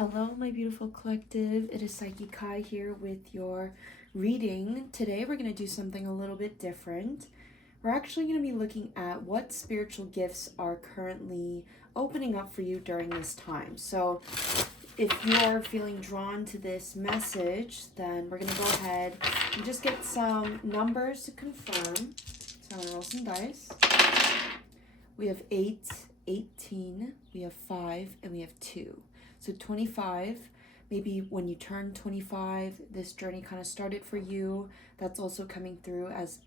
Hello, my beautiful collective. It is Psyche Kai here with your reading. Today, we're going to do something a little bit different. We're actually going to be looking at what spiritual gifts are currently opening up for you during this time. So, if you are feeling drawn to this message, then we're going to go ahead and just get some numbers to confirm. So, I'm going to roll some dice. We have 8, 18, we have 5, and we have 2. So 25, maybe when you turn 25, this journey kind of started for you. That's also coming through, as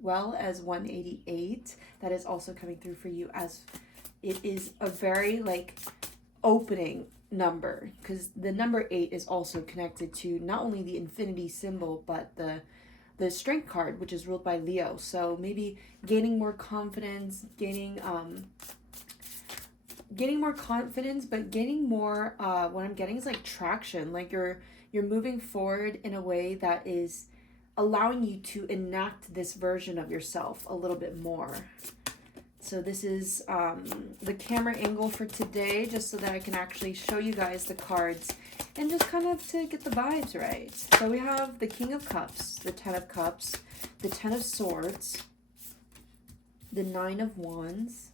well as 188. That is also coming through for you, as it is a very opening number, because the number 8 is also connected to not only the infinity symbol, but the strength card, which is ruled by Leo. So maybe gaining more confidence, gaining more confidence, but gaining more, what I'm getting is like traction. Like you're moving forward in a way that is allowing you to enact this version of yourself a little bit more. So this is the camera angle for today, just so that I can actually show you guys the cards and just kind of to get the vibes right. So we have the King of Cups, the 10 of Cups, the 10 of Swords, the 9 of Wands.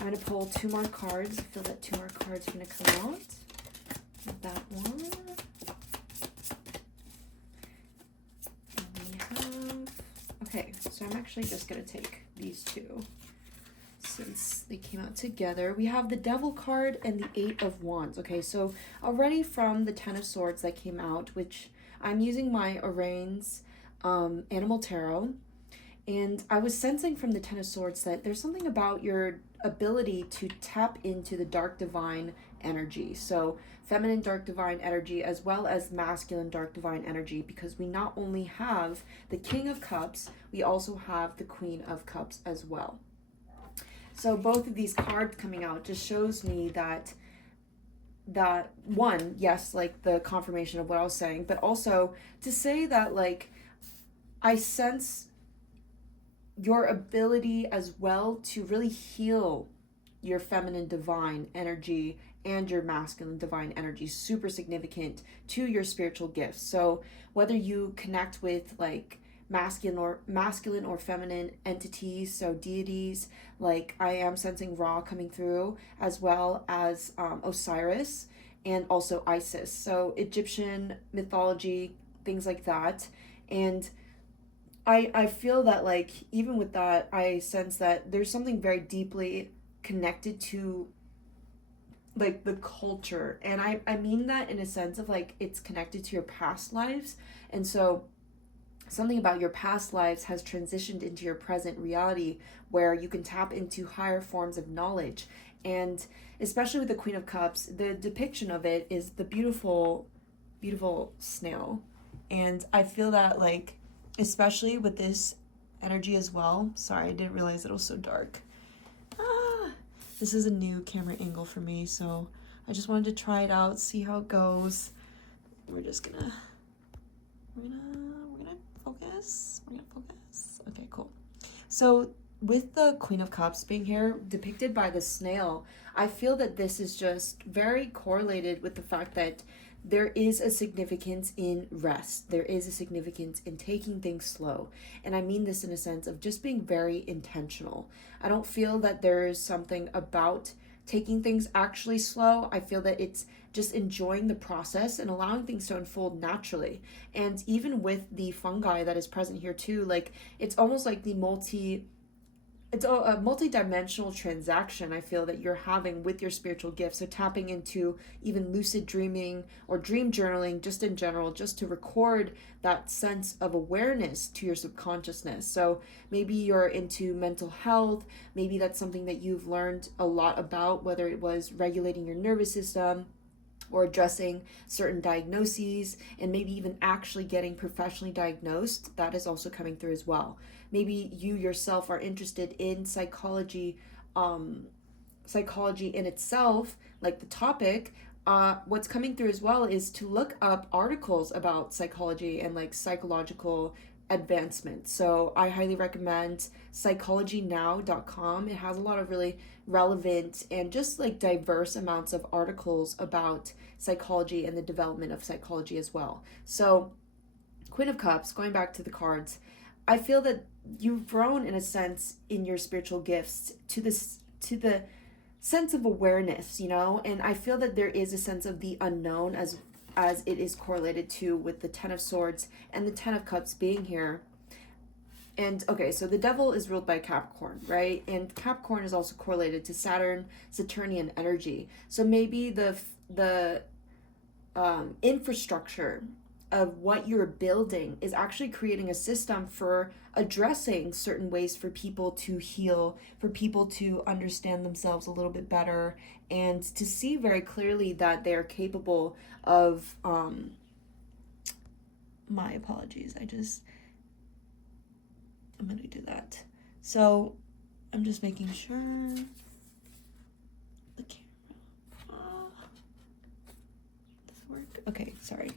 I'm going to pull 2 more cards. I feel that 2 more cards are going to come out. That one. And we have... Okay, so I'm actually just going to take these 2 since they came out together. We have the Devil card and the 8 of Wands. Okay, so already from the 10 of Swords that came out, which I'm using my Orion's Animal Tarot. And I was sensing from the 10 of Swords that there's something about your ability to tap into the dark divine energy. So feminine dark divine energy as well as masculine dark divine energy, because we not only have the King of Cups, we also have the Queen of Cups as well. So both of these cards coming out just shows me that one, yes, like the confirmation of what I was saying, but also to say that I sense your ability as well to really heal your feminine divine energy and your masculine divine energy, super significant to your spiritual gifts. So whether you connect with masculine or feminine entities, so deities, like I am sensing Ra coming through, as well as Osiris and also Isis, so Egyptian mythology, things like that. And I feel that even with that, I sense that there's something very deeply connected to the culture. And I mean that in a sense of it's connected to your past lives. And so something about your past lives has transitioned into your present reality, where you can tap into higher forms of knowledge. And especially with the Queen of Cups, the depiction of it is the beautiful, beautiful snail. And I feel that especially with this energy as well. Sorry, I didn't realize it was so dark. This is a new camera angle for me, so I just wanted to try it out, see how it goes. We're gonna focus. We're gonna focus. Okay, cool. So with the Queen of Cups being here, depicted by the snail, I feel that this is just very correlated with the fact that there is a significance in rest. There is a significance in taking things slow. And I mean this in a sense of just being very intentional. I don't feel that there is something about taking things actually slow. I feel that it's just enjoying the process and allowing things to unfold naturally. And even with the fungi that is present here too, it's almost like it's a multi-dimensional transaction I feel that you're having with your spiritual gifts. So tapping into even lucid dreaming or dream journaling just in general, just to record that sense of awareness to your subconsciousness. So maybe you're into mental health, maybe that's something that you've learned a lot about, whether it was regulating your nervous system or addressing certain diagnoses, and maybe even actually getting professionally diagnosed. That is also coming through as well. Maybe you yourself are interested in psychology in itself, like the topic. What's coming through as well is to look up articles about psychology and psychological advancement. So I highly recommend psychologynow.com. It has a lot of really relevant and just like diverse amounts of articles about psychology and the development of psychology as well. So Queen of Cups, going back to the cards, I feel that you've grown in a sense in your spiritual gifts to the sense of awareness, you know, and I feel that there is a sense of the unknown as it is correlated to with the Ten of Swords and the Ten of Cups being here. And okay, so the devil is ruled by Capricorn, right? And Capricorn is also correlated to Saturn, Saturnian energy. So maybe the infrastructure of what you're building is actually creating a system for addressing certain ways for people to heal, for people to understand themselves a little bit better, and to see very clearly that they are capable of my apologies, I'm gonna do that. So I'm just making sure the camera does work. Okay, sorry.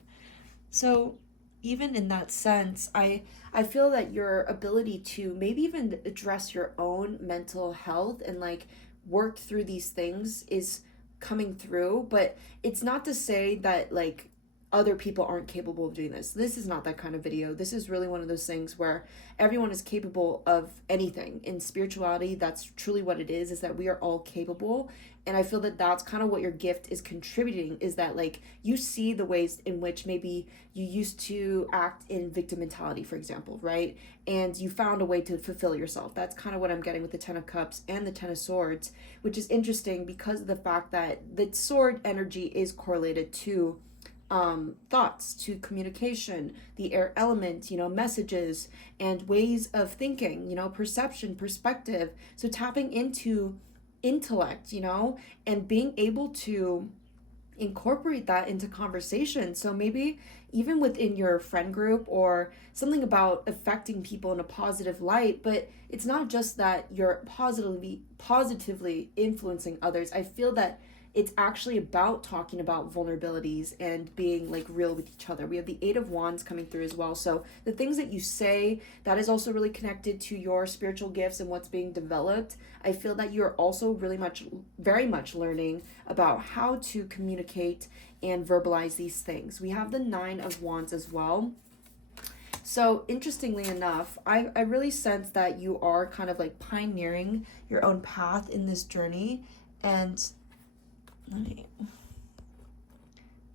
So even in that sense, I feel that your ability to maybe even address your own mental health and like work through these things is coming through, but it's not to say that like other people aren't capable of doing this. This is not that kind of video. This is really one of those things where everyone is capable of anything. In spirituality, that's truly what it is that we are all capable. And I feel that that's kind of what your gift is contributing, is that like you see the ways in which maybe you used to act in victim mentality, for example, right? And you found a way to fulfill yourself. That's kind of what I'm getting with the Ten of Cups and the Ten of Swords, which is interesting because of the fact that the sword energy is correlated to thoughts, to communication, the air element, you know, messages and ways of thinking, you know, perception, perspective. So tapping into intellect, you know, and being able to incorporate that into conversation. So maybe even within your friend group or something about affecting people in a positive light, but it's not just that you're positively influencing others. I feel that it's actually about talking about vulnerabilities and being like real with each other. We have the Eight of Wands coming through as well. So the things that you say, that is also really connected to your spiritual gifts and what's being developed. I feel that you're also very much learning about how to communicate and verbalize these things. We have the Nine of Wands as well. So interestingly enough, I really sense that you are kind of like pioneering your own path in this journey. And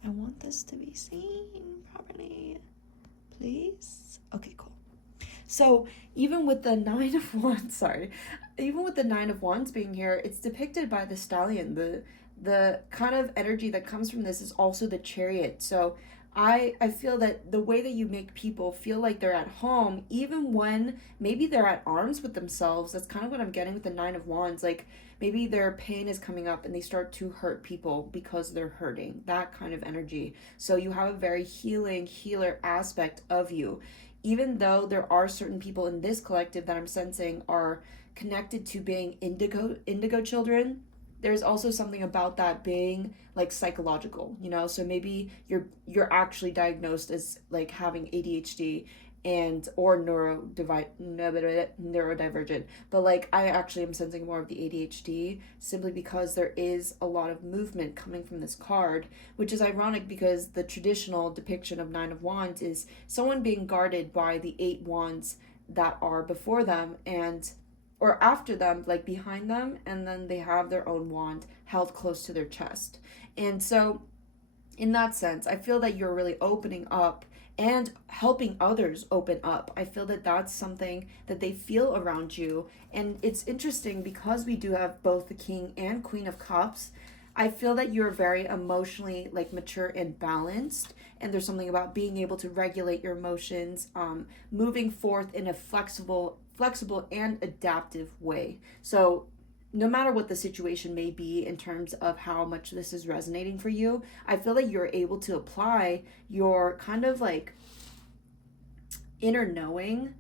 I want this to be seen properly, please. Okay, cool. So even with the Nine of Wands, even with the Nine of Wands being here, it's depicted by the stallion. The kind of energy that comes from this is also the Chariot. So I feel that the way that you make people feel like they're at home, even when maybe they're at arms with themselves, that's kind of what I'm getting with the Nine of Wands. Like maybe their pain is coming up and they start to hurt people because they're hurting, that kind of energy. So you have a very healer aspect of you. Even though there are certain people in this collective that I'm sensing are connected to being indigo children, there's also something about that being like psychological, you know. So maybe you're actually diagnosed as like having ADHD and or neurodivergent, but like I actually am sensing more of the ADHD simply because there is a lot of movement coming from this card, which is ironic because the traditional depiction of Nine of Wands is someone being guarded by the Eight Wands that are before them and or after them, like behind them, and then they have their own wand held close to their chest. And so in that sense, I feel that you're really opening up and helping others open up. I feel that that's something that they feel around you. And it's interesting because we do have both the King and Queen of Cups. I feel that you're very emotionally like mature and balanced, and there's something about being able to regulate your emotions, moving forth in a flexible and adaptive way. So no matter what the situation may be in terms of how much this is resonating for you, I feel that you're able to apply your kind of like inner knowing.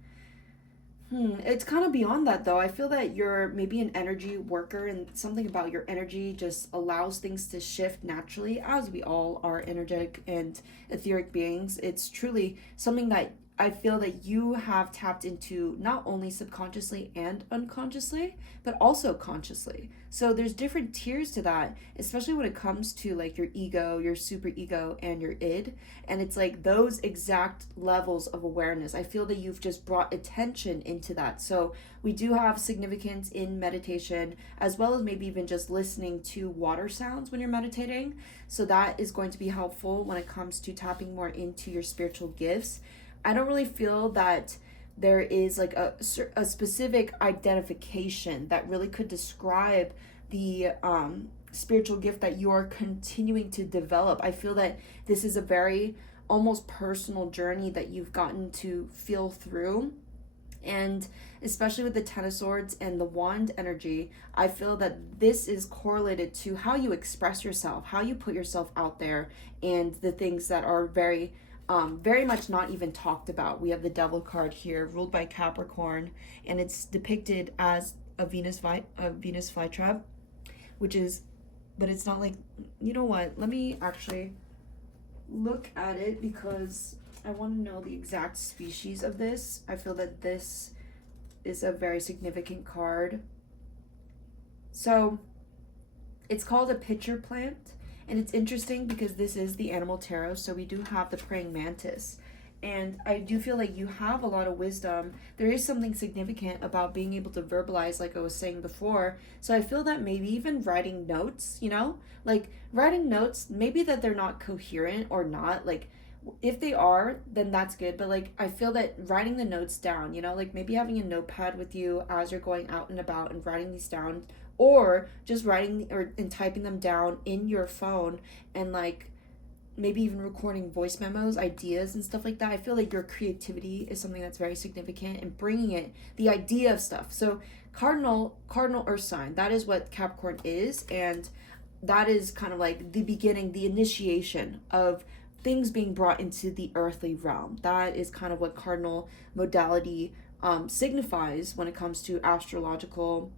It's kind of beyond that though. I feel that you're maybe an energy worker and something about your energy just allows things to shift naturally, as we all are energetic and etheric beings. It's truly something that I feel that you have tapped into not only subconsciously and unconsciously, but also consciously. So there's different tiers to that, especially when it comes to like your ego, your super ego, and your id. And it's like those exact levels of awareness. I feel that you've just brought attention into that. So we do have significance in meditation, as well as maybe even just listening to water sounds when you're meditating. So that is going to be helpful when it comes to tapping more into your spiritual gifts. I don't really feel that there is like a specific identification that really could describe the spiritual gift that you are continuing to develop. I feel that this is a very almost personal journey that you've gotten to feel through. And especially with the Ten of Swords and the Wand energy, I feel that this is correlated to how you express yourself, how you put yourself out there, and the things that are very much not even talked about. We have the Devil card here, ruled by Capricorn, and it's depicted as a Venus flytrap, which is, but it's not like, you know what? Let me actually look at it because I want to know the exact species of this. I feel that this is a very significant card. So it's called a pitcher plant, and it's interesting because this is the animal tarot, so we do have the praying mantis. And I do feel like you have a lot of wisdom. There is something significant about being able to verbalize, like I was saying before. So I feel that maybe even writing notes, like writing notes, maybe that they're not coherent or not, like if they are, then that's good. But like I feel that writing the notes down, like maybe having a notepad with you as you're going out and about and writing these down, or just writing and typing them down in your phone, and like maybe even recording voice memos, ideas and stuff like that. I feel like your creativity is something that's very significant, and bringing it, the idea of stuff. So cardinal earth sign, that is what Capricorn is, and that is kind of like the beginning, the initiation of things being brought into the earthly realm. That is kind of what cardinal modality signifies when it comes to astrological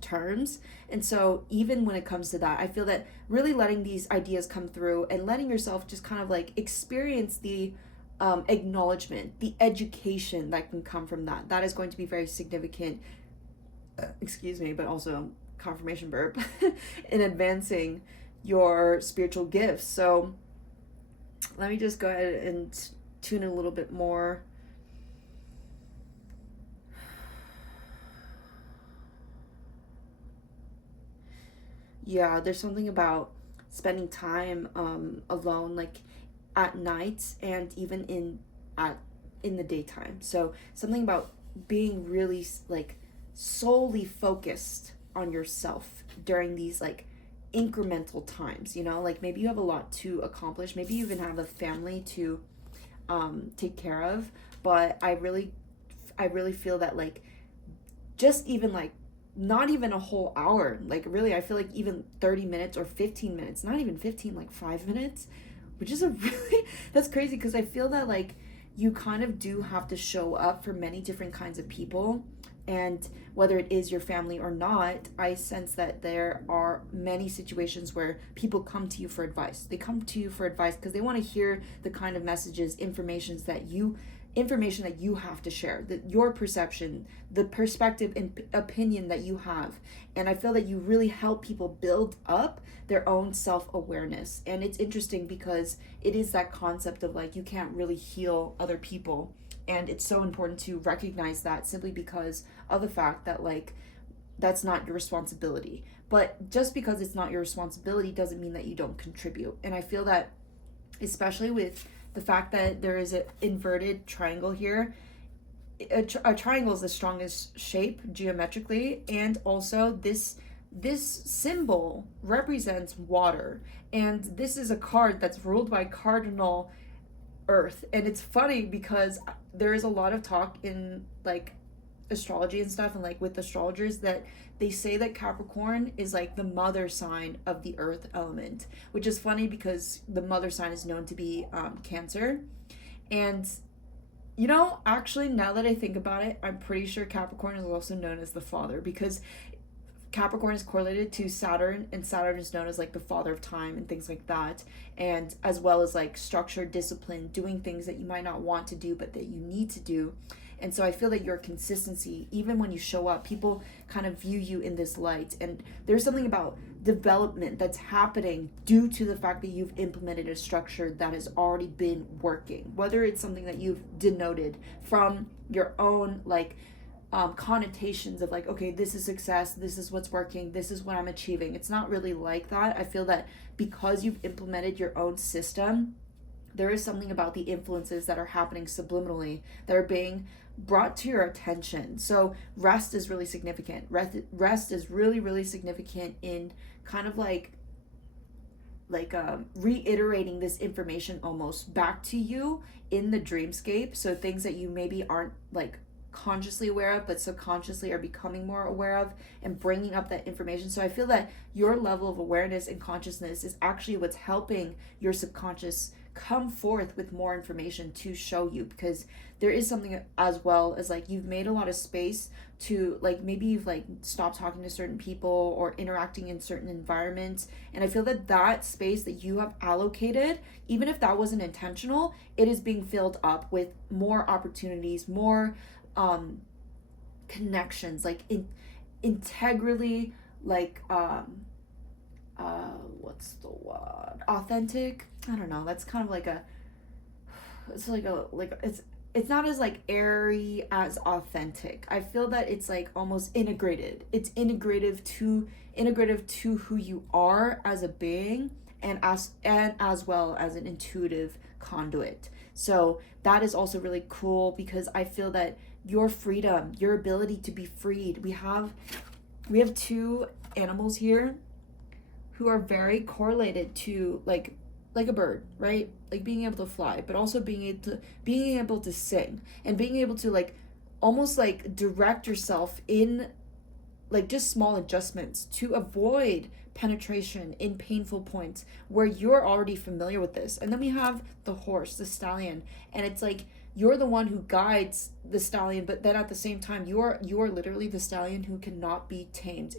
terms. And so even when it comes to that, I feel that really letting these ideas come through and letting yourself just kind of like experience the acknowledgement, the education that can come from that is going to be very significant, excuse me, but also confirmation verb in advancing your spiritual gifts. So let me just go ahead and tune a little bit more. Yeah, there's something about spending time alone, like at night and even in the daytime. So something about being really like solely focused on yourself during these like incremental times, like maybe you have a lot to accomplish, maybe you even have a family to take care of, but I really feel that like just even like not even a whole hour, like really I feel like even 30 minutes or 15 minutes, not even 15, like 5 minutes, which is a really that's crazy, because I feel that like you kind of do have to show up for many different kinds of people. And whether it is your family or not, I sense that there are many situations where people come to you for advice. They come to you for advice because they want to hear the kind of messages, information that you have to share, that your perception, the perspective and opinion that you have. And I feel that you really help people build up their own self-awareness. And it's interesting because it is that concept of like you can't really heal other people. And it's so important to recognize that, simply because of the fact that like that's not your responsibility. But just because it's not your responsibility doesn't mean that you don't contribute. And I feel that especially with the fact that there is an inverted triangle here, a triangle is the strongest shape geometrically, and also this symbol represents water, and this is a card that's ruled by cardinal earth. And it's funny because there is a lot of talk in like astrology and stuff, and like with astrologers, that they say that Capricorn is like the mother sign of the earth element, which is funny because the mother sign is known to be Cancer. And actually now that I think about it, I'm pretty sure Capricorn is also known as the father, because Capricorn is correlated to Saturn, and Saturn is known as like the father of time and things like that, and as well as like structure, discipline, doing things that you might not want to do but that you need to do. And so I feel that your consistency, even when you show up, people kind of view you in this light. And there's something about development that's happening due to the fact that you've implemented a structure that has already been working. Whether it's something that you've denoted from your own like connotations of like, okay, this is success, this is what's working, this is what I'm achieving. It's not really like that. I feel that because you've implemented your own system, there is something about the influences that are happening subliminally that are being brought to your attention. So rest is really significant. Rest is really, really significant in kind of like reiterating this information almost back to you in the dreamscape. So things that you maybe aren't like consciously aware of but subconsciously are becoming more aware of, and bringing up that information. So I feel that your level of awareness and consciousness is actually what's helping your subconscious come forth with more information to show you, because there is something as well as like you've made a lot of space to like maybe you've like stopped talking to certain people or interacting in certain environments, and I feel that that space that you have allocated, even if that wasn't intentional, it is being filled up with more opportunities, more connections, like integrally, like what's the word, authentic, I don't know, that's kind of like a, it's like a like it's not as like airy as authentic. I feel that it's like almost integrated. It's integrative to who you are as a being, and as well as an intuitive conduit. So that is also really cool, because I feel that your freedom, your ability to be freed. We have two animals here who are very correlated to like a bird, right? Like being able to fly, but also being able to sing, and being able to like almost like direct yourself in like just small adjustments to avoid penetration in painful points where you're already familiar with this. And then we have the horse, the stallion, and it's like you're the one who guides the stallion, but then at the same time you are literally the stallion who cannot be tamed.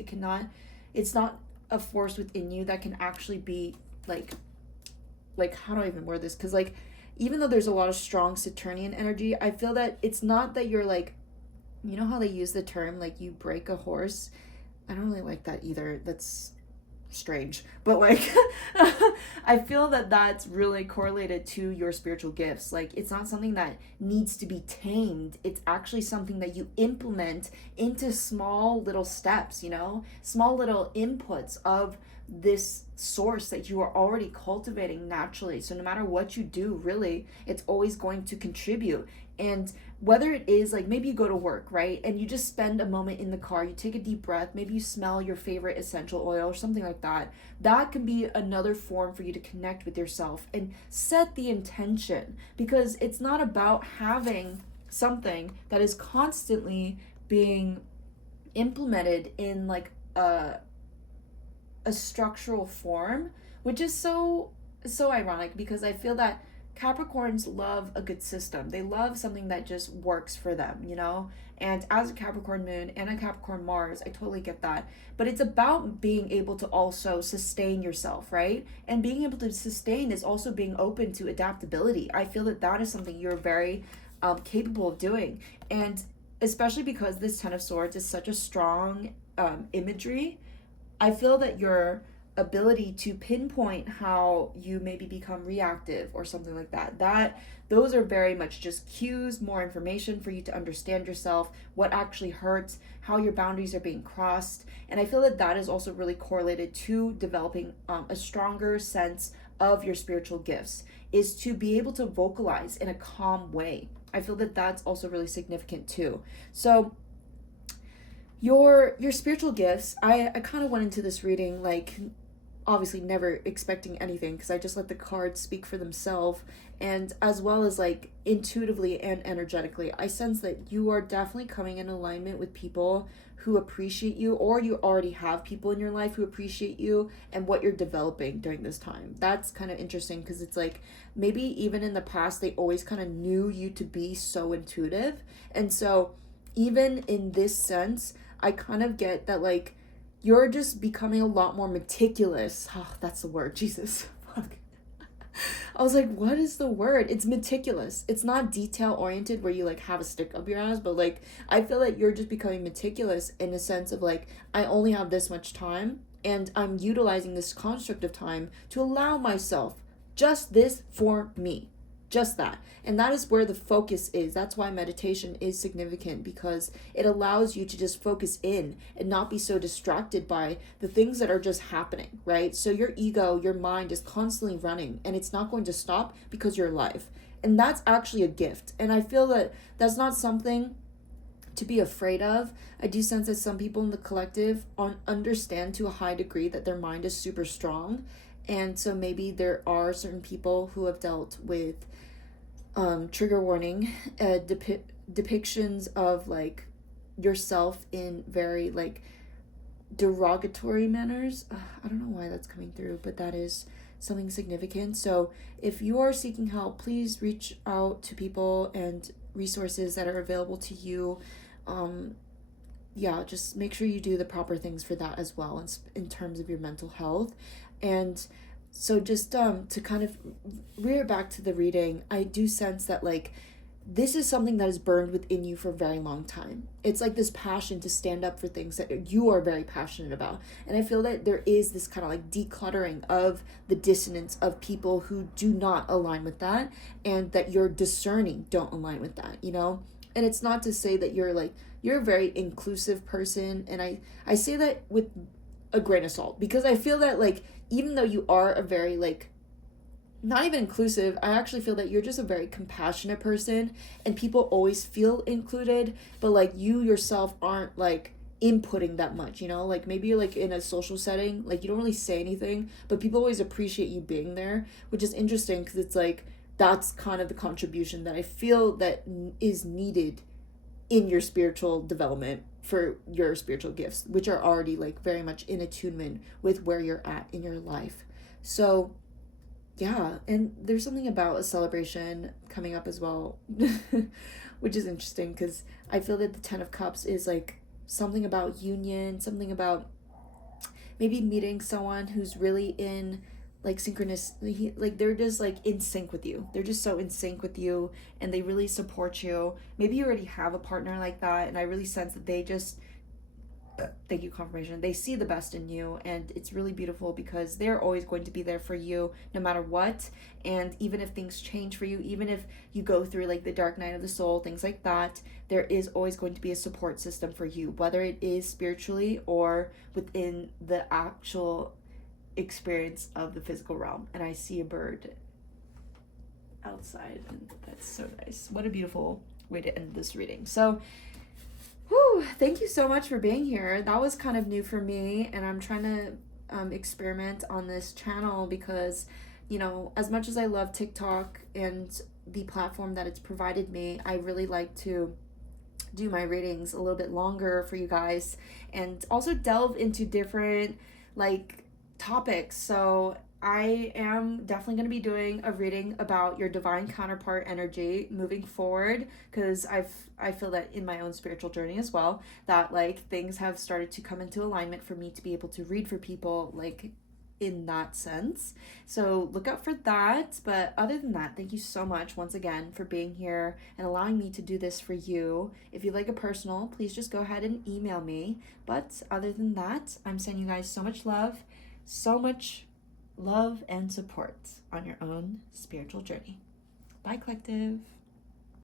It's not a force within you that can actually be like how do I even word this, because like even though there's a lot of strong Saturnian energy, I feel that it's not that you're like, you know how they use the term like you break a horse. I don't really like that either. That's strange, but like I feel that that's really correlated to your spiritual gifts. Like it's not something that needs to be tamed. It's actually something that you implement into small little steps, you know, small little inputs of this source that you are already cultivating naturally. So no matter what you do, really, it's always going to contribute. And whether it is like maybe you go to work, right, and you just spend a moment in the car, you take a deep breath, maybe you smell your favorite essential oil or something like that, that can be another form for you to connect with yourself and set the intention, because it's not about having something that is constantly being implemented in like a structural form, which is so ironic, because I feel that Capricorns love a good system. They love something that just works for them, you know? And as a Capricorn moon and a Capricorn Mars, I totally get that. But it's about being able to also sustain yourself, right? And being able to sustain is also being open to adaptability. I feel that that is something you're very capable of doing. And especially because this Ten of Swords is such a strong imagery, I feel that your ability to pinpoint how you maybe become reactive or something like that, those are very much just cues, more information for you to understand yourself, what actually hurts, how your boundaries are being crossed. And I feel that that is also really correlated to developing a stronger sense of your spiritual gifts, is to be able to vocalize in a calm way. I feel that that's also really significant too. So your spiritual gifts, I kind of went into this reading like obviously never expecting anything, because I just let the cards speak for themselves, and as well as like intuitively and energetically, I sense that you are definitely coming in alignment with people who appreciate you, or you already have people in your life who appreciate you and what you're developing during this time. That's kind of interesting, because it's like maybe even in the past they always kind of knew you to be so intuitive, and so even in this sense I kind of get that like you're just becoming a lot more meticulous. Oh, that's the word. Jesus. Fuck. I was like, what is the word? It's meticulous. It's not detail oriented where you like have a stick up your ass, but like I feel like you're just becoming meticulous in a sense of like, I only have this much time and I'm utilizing this construct of time to allow myself just this for me. Just that. And that is where the focus is. That's why meditation is significant, because it allows you to just focus in and not be so distracted by the things that are just happening, right? So your ego, your mind is constantly running and it's not going to stop because you're alive. And that's actually a gift. And I feel that that's not something to be afraid of. I do sense that some people in the collective understand to a high degree that their mind is super strong. And so maybe there are certain people who have dealt with trigger warning, depictions of like yourself in very like derogatory manners. I don't know why that's coming through, but that is something significant. So if you are seeking help, please reach out to people and resources that are available to you. Yeah, just make sure you do the proper things for that as well in terms of your mental health. And so just to kind of rear back to the reading, I do sense that like this is something that is burned within you for a very long time. It's like this passion to stand up for things that you are very passionate about. And I feel that there is this kind of like decluttering of the dissonance of people who do not align with that, and that you're discerning don't align with that, you know? And it's not to say that you're a very inclusive person. And I say that with a grain of salt, because I feel that like, even though you are a very like, not even inclusive, I actually feel that you're just a very compassionate person and people always feel included, but like you yourself aren't like inputting that much, you know? Like maybe you're like in a social setting, like you don't really say anything, but people always appreciate you being there, which is interesting because it's like that's kind of the contribution that I feel that is needed in your spiritual development for your spiritual gifts, which are already like very much in attunement with where you're at in your life. So yeah, and there's something about a celebration coming up as well, which is interesting because I feel that the Ten of Cups is like something about union, something about maybe meeting someone who's really in like synchronous, like they're just like in sync with you. They're just so in sync with you and they really support you. Maybe you already have a partner like that, and I really sense that they just thank you, confirmation, they see the best in you, and it's really beautiful because they're always going to be there for you no matter what. And even if things change for you, even if you go through like the dark night of the soul, things like that, there is always going to be a support system for you, whether it is spiritually or within the actual experience of the physical realm. And I see a bird outside, and that's so nice. What a beautiful way to end this reading. So whew, thank you so much for being here. That was kind of new for me, and I'm trying to experiment on this channel because, you know, as much as I love TikTok and the platform that it's provided me, I really like to do my readings a little bit longer for you guys and also delve into different like topics. So I am definitely going to be doing a reading about your divine counterpart energy moving forward, because I feel that in my own spiritual journey as well, that like things have started to come into alignment for me to be able to read for people like in that sense. So look out for that. But other than that, thank you so much once again for being here and allowing me to do this for you. If you'd like a personal, please just go ahead and email me. But other than that, I'm sending you guys so much love and support on your own spiritual journey. Bye, collective.